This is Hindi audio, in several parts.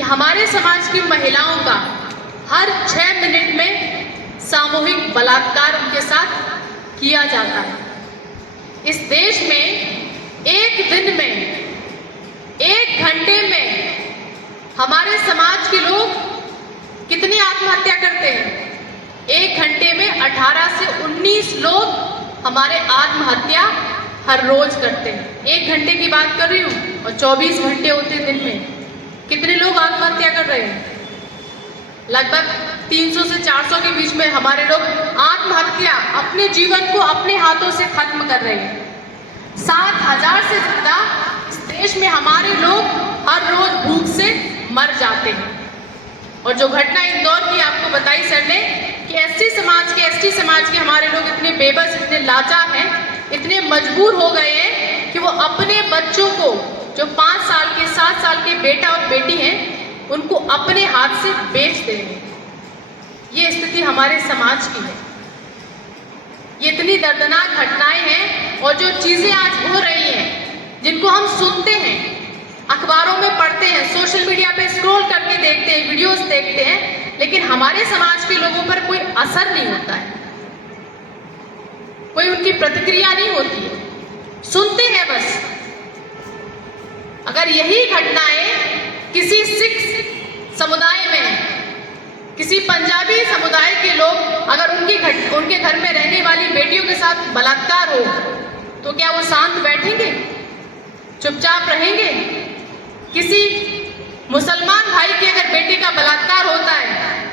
कि हमारे समाज की महिलाओं का हर 6 मिनट में सामूहिक बलात्कार उनके साथ किया जाता है। इस देश में एक दिन में, 1 घंटे में हमारे समाज के लोग कितनी आत्महत्या करते हैं? 1 घंटे में 18 से 19 लोग हमारे आत्महत्या हर रोज करते हैं। 1 घंटे की बात कर रही हूँ और 24 घंटे होते हैं दिन में। कितने लोग आत्महत्या कर रहे हैं? लगभग 300 से 400 के बीच में हमारे लोग आत्महत्या अपने जीवन को अपने हाथों से खत्म कर रहे हैं। 7,000 से ज्यादा इस देश में हमारे लोग हर रोज भूख से मर जाते हैं। और जो घटना इंदौर की आपको बताई सर ने कि एसटी समाज के हमारे लोग इतने बेबस, इतने लाचार हैं, इतने मजबूर हो गए हैं कि वो अपने बच्चों को, जो 5 साल के 7 साल के बेटा और बेटी हैं, उनको अपने हाथ से बेच दे रहे हैं। ये स्थिति हमारे समाज की है। ये इतनी दर्दनाक घटनाएं हैं और जो चीजें आज हो रही हैं, जिनको हम सुनते हैं, अखबारों में पढ़ते हैं, सोशल मीडिया पे स्क्रॉल करके देखते हैं, वीडियोस देखते हैं, लेकिन हमारे समाज के लोगों पर कोई असर नहीं होता है, कोई उनकी प्रतिक्रिया नहीं होती है, सुनते हैं बस। अगर यही घटनाएं किसी सिख समुदाय में, किसी पंजाबी समुदाय के लोग, अगर उनके घर में रहने वाली बेटियों के साथ बलात्कार हो, तो क्या वो शांत बैठेंगे, चुपचाप रहेंगे? किसी मुसलमान भाई की अगर बेटी का बलात्कार होता है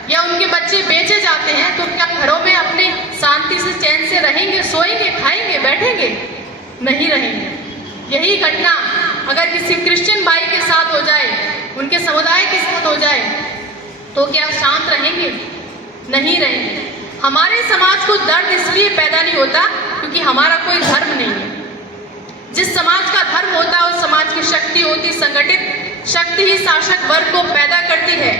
या उनके बच्चे बेचे जाते हैं, तो क्या घरों में अपने शांति से, चैन से रहेंगे, सोएंगे, खाएंगे, बैठेंगे? नहीं रहेंगे। यही घटना अगर किसी क्रिश्चियन भाई के साथ हो जाए, उनके समुदाय के साथ हो जाए, तो क्या शांत रहेंगे? नहीं रहेंगे। हमारे समाज को दर्द इसलिए पैदा नहीं होता क्योंकि हमारा कोई धर्म नहीं है। जिस समाज का धर्म होता है उस समाज की शक्ति होती, संगठित शक्ति ही शासक वर्ग को पैदा करती है।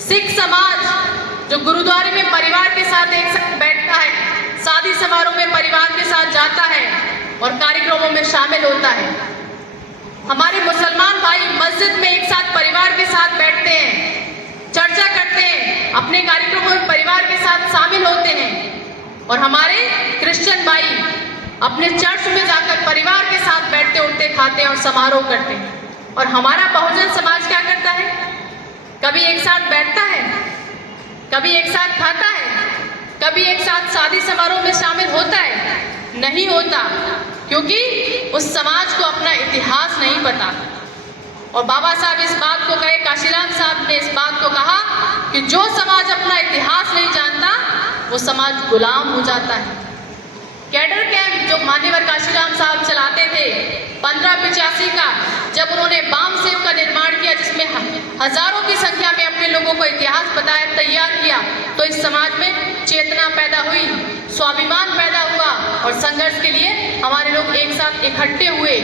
सिख समाज जो गुरुद्वारे में परिवार के साथ एक साथ बैठता है, शादी समारोह में परिवार के साथ जाता है और कार्यक्रमों में शामिल होता है। हमारे मुसलमान भाई मस्जिद में एक साथ परिवार के साथ बैठते हैं, चर्चा करते हैं, अपने कार्यक्रमों में परिवार के साथ शामिल होते हैं। और हमारे क्रिश्चियन भाई अपने चर्च में जाकर परिवार के साथ बैठते, उठते, खाते और समारोह करते हैं। और हमारा बहुजन समाज क्या करता है? कभी एक साथ बैठता है, कभी एक साथ खाता है, कभी एक साथ शादी समारोह में शामिल होता है? नहीं होता, क्योंकि उस समाज को अपना इतिहास नहीं पता। और बाबा साहब इस बात को कहे, काशीराम साहब ने इस बात को कहा कि जो समाज अपना इतिहास नहीं जानता वो समाज गुलाम हो जाता है। कैडर कैंप जो मान्यवर काशीराम साहब चलाते थे 1585 का, जब उन्होंने बाम सेव का निर्माण किया, जिसमें हजारों की संख्या में अपने लोगों को इतिहास बताया, तैयार किया, तो इस समाज में चेतना पैदा हुई, स्वाभिमान पैदा हुआ और संघर्ष के लिए हमारे लोग एक साथ इकट्ठे हुए।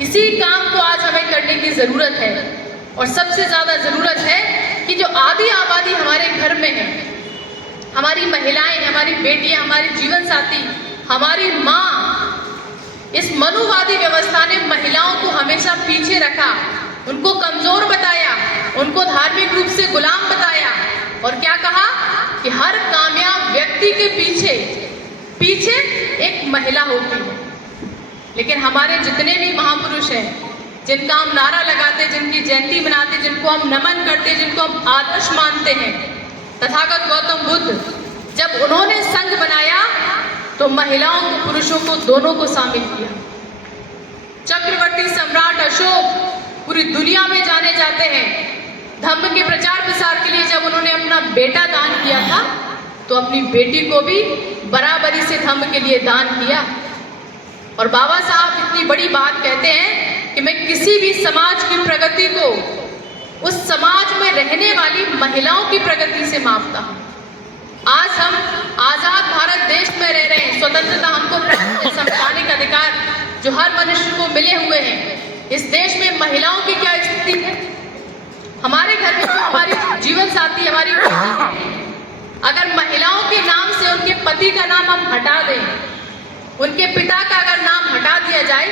इसी काम को आज हमें करने की जरूरत है। और सबसे ज्यादा जरूरत है कि जो आधी आबादी हमारे घर में है, हमारी महिलाएं, हमारी बेटियां, हमारी जीवन साथी, हमारी माँ, इस मनुवादी व्यवस्था ने महिलाओं को हमेशा पीछे रखा, उनको कमजोर बताया, उनको धार्मिक रूप से गुलाम बताया और क्या कहा कि हर कामयाब व्यक्ति के पीछे एक महिला होती है। लेकिन हमारे जितने भी महापुरुष हैं, जिनका हम नारा लगाते, जिनकी जयंती मनाते, जिनको हम नमन करते, जिनको हम आदर्श मानते हैं, तथागत गौतम बुद्ध, जब उन्होंने संघ बनाया तो महिलाओं को, पुरुषों को, दोनों को शामिल किया। चक्रवर्ती सम्राट अशोक पूरी दुनिया में जाने जाते हैं। धम्म के प्रचार प्रसार के लिए जब उन्होंने अपना बेटा दान किया था, तो अपनी बेटी को भी बराबरी से धम्म के लिए दान किया। और बाबा साहब इतनी बड़ी बात कहते हैं कि मैं किसी भी समाज की प्रगति को उस समाज में रहने वाली महिलाओं की प्रगति से मापता हूँ। आज हम आजाद भारत देश में रह रहे हैं, स्वतंत्रता हमको समझाने का अधिकार जो हर मनुष्य को मिले हुए हैं। इस देश में महिलाओं की क्या स्थिति है? हमारे घर में जो हमारी जीवन साथी, हमारी अगर महिलाओं के नाम से उनके पति का नाम हम हटा दें, उनके पिता का अगर नाम हटा दिया जाए,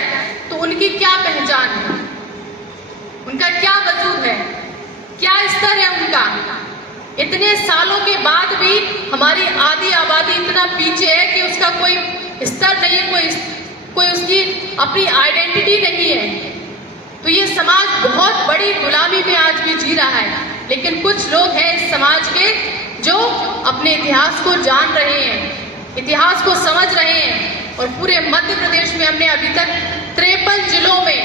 तो उनकी क्या पहचान है, उनका क्या वजूद है? का। इतने सालों के बाद भी हमारी आधी आबादी इतना पीछे है कि उसका कोई स्तर नहीं है, कोई उसकी अपनी आइडेंटिटी नहीं है। तो ये समाज बहुत बड़ी गुलामी में आज भी जी रहा है। लेकिन कुछ लोग हैं इस समाज के जो अपने इतिहास को जान रहे हैं, इतिहास को समझ रहे हैं। और पूरे मध्य प्रदेश में हमने अभी तक 53 जिलों में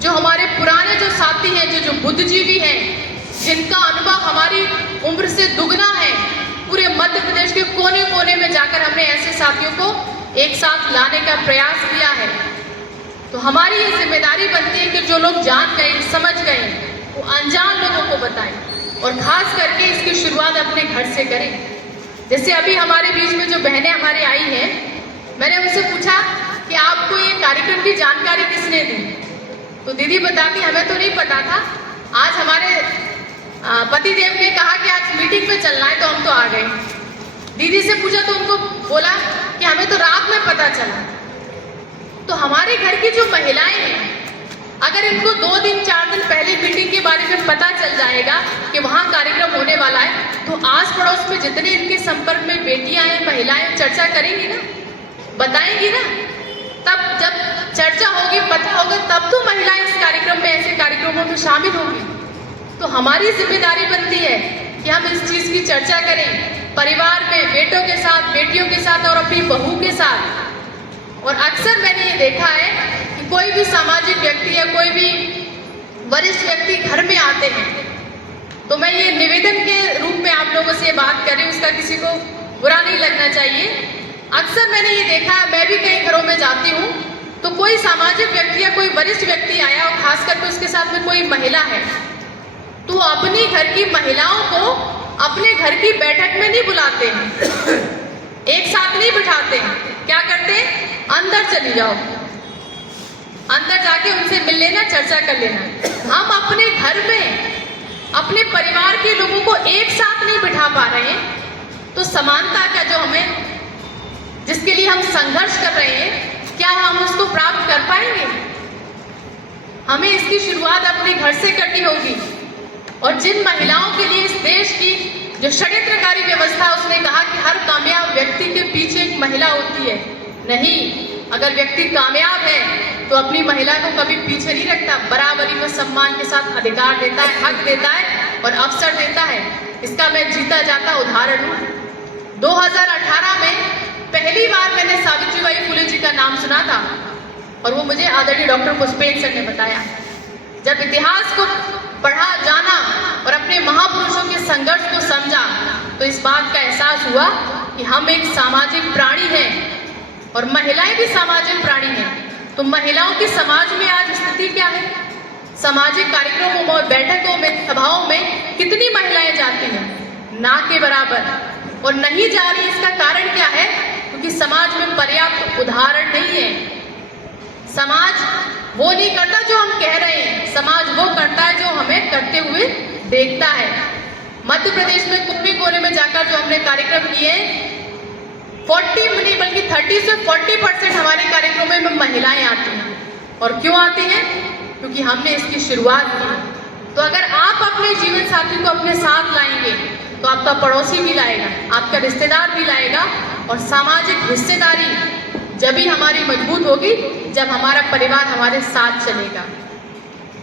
जो हमारे पुराने जो साथी हैं, जो बुद्धिजीवी हैं, जिनका अनुभव हमारी उम्र से दुगना है, पूरे मध्य प्रदेश के कोने कोने में जाकर हमने ऐसे साथियों को एक साथ लाने का प्रयास किया है। तो हमारी ये जिम्मेदारी बनती है कि जो लोग जान गए, समझ गए, वो अनजान लोगों को बताएं और खास करके इसकी शुरुआत अपने घर से करें। जैसे अभी हमारे बीच में जो बहनें हमारे आई हैं, मैंने उनसे पूछा कि आपको ये कार्यक्रम की जानकारी किसने दी? तो दीदी बताती हमें तो नहीं पता था, आज हमारे पतिदेव ने कहा कि आज मीटिंग पे चलना है तो हम तो आ गए। दीदी से पूछा तो उनको बोला कि हमें तो रात में पता चला। तो हमारे घर की जो महिलाएं हैं, अगर इनको 2 दिन 4 दिन पहले मीटिंग के बारे में पता चल जाएगा कि वहाँ कार्यक्रम होने वाला है, तो आस पड़ोस में जितने इनके संपर्क में बेटियां हैं, महिलाएं, चर्चा करेंगी ना, बताएंगी ना। तब जब चर्चा होगी, पता होगा, तब तो महिलाएं इस कार्यक्रम में, ऐसे कार्यक्रमों में शामिल होंगी। तो हमारी जिम्मेदारी बनती है कि हम इस चीज़ की चर्चा करें परिवार में, बेटों के साथ, बेटियों के साथ और अपनी बहू के साथ। और अक्सर मैंने ये देखा है कि कोई भी सामाजिक व्यक्ति या कोई भी वरिष्ठ व्यक्ति घर में आते हैं, तो मैं ये निवेदन के रूप में आप लोगों से बात करें, उसका किसी को बुरा नहीं लगना चाहिए। अक्सर मैंने ये देखा है, मैं भी कई घरों में जाती हूँ, तो कोई सामाजिक व्यक्ति या कोई वरिष्ठ व्यक्ति आया और खास करके उसके साथ में कोई महिला है, तो अपनी घर की महिलाओं को अपने घर की बैठक में नहीं बुलाते हैं, एक साथ नहीं बिठाते हैं। क्या करते हैं? अंदर चली जाओ, अंदर जाके उनसे मिल लेना, चर्चा कर लेना। हम अपने घर में अपने परिवार के लोगों को एक साथ नहीं बिठा पा रहे हैं, तो समानता का जो हमें, जिसके लिए हम संघर्ष कर रहे हैं, क्या हम उसको प्राप्त कर पाएंगे? हमें इसकी शुरुआत अपने घर से करनी होगी। और जिन महिलाओं के लिए इस देश की जो षड्यंत्रकारी व्यवस्था, उसने कहा कि हर कामयाब व्यक्ति के पीछे एक महिला होती है। नहीं, अगर व्यक्ति कामयाब है तो अपनी महिला को कभी पीछे नहीं रखता, बराबरी में सम्मान के साथ अधिकार देता है, हक देता है और अवसर देता है। इसका मैं जीता जाता उदाहरण हूँ। 2018 में पहली बार मैंने सावित्रीबाई फुले जी का नाम सुना था और वो मुझे आदरणीय डॉक्टर पुष्पेंद्र सर ने बताया। जब इतिहास को पढ़ा जाना और अपने महापुरुषों के संघर्ष को समझा, तो इस बात का एहसास हुआ कि हम एक सामाजिक प्राणी हैं और महिलाएं भी सामाजिक प्राणी हैं। तो महिलाओं की समाज में आज स्थिति क्या है? सामाजिक कार्यक्रमों में, बैठकों में, सभाओं में कितनी महिलाएं जाती हैं? ना के बराबर। और नहीं जा रही, इसका कारण क्या है? क्योंकि समाज में पर्याप्त उदाहरण नहीं है। समाज वो नहीं करता जो हम कह रहे हैं, समाज वो करता है जो हमें करते हुए देखता है। मध्य प्रदेश में कोने कोने में जाकर जो हमने कार्यक्रम किए, 40 नहीं बल्कि 30 से 40% हमारे कार्यक्रमों में महिलाएं आती हैं। और क्यों आती हैं? क्योंकि हमने इसकी शुरुआत की। तो अगर आप अपने जीवन साथी को अपने साथ लाएंगे, तो आपका पड़ोसी भी लाएगा, आपका रिश्तेदार भी लाएगा। और सामाजिक हिस्सेदारी जब भी हमारी मजबूत होगी, जब हमारा परिवार हमारे साथ चलेगा।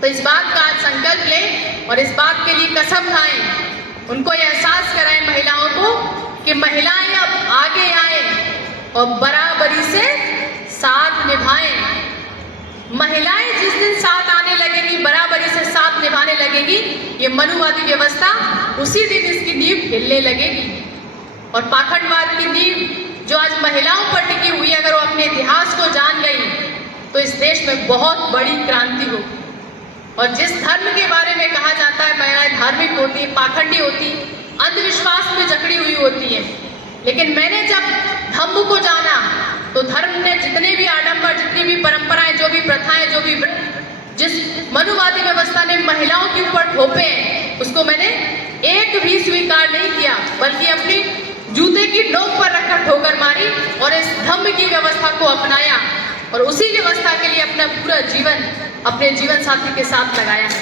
तो इस बात का आज संकल्प लें और इस बात के लिए कसम खाएं, उनको ये एहसास कराएं महिलाओं को कि महिलाएं अब आगे आए और बराबरी से साथ निभाएं। महिलाएं जिस दिन साथ आने लगेंगी, बराबरी से साथ निभाने लगेगी, ये मनुवादी व्यवस्था उसी दिन इसकी नींव हिलने लगेगी। और पाखंडवाद की नींव जो आज महिलाओं पर टिकी हुई है, अगर वो अपने इतिहास को जान गई, तो इस देश में बहुत बड़ी क्रांति होगी। और जिस धर्म के बारे में कहा जाता है महिलाएं धार्मिक होती, पाखंडी होती, अंधविश्वास में जकड़ी हुई होती हैं, लेकिन मैंने जब धम्म को जाना, तो धर्म ने जितने भी आडंबर, जितनी भी परंपराएं, जो भी प्रथाएं, जो भी जिस मनुवादी व्यवस्था ने महिलाओं के ऊपर थोपे हैं, उसको मैंने एक भी स्वीकार नहीं किया, बल्कि अपनी जूते की नोक पर रखकर ठोकर मारी और इस धम्म की व्यवस्था को अपनाया और उसी व्यवस्था के लिए अपना पूरा जीवन अपने जीवन साथी के साथ लगाया है।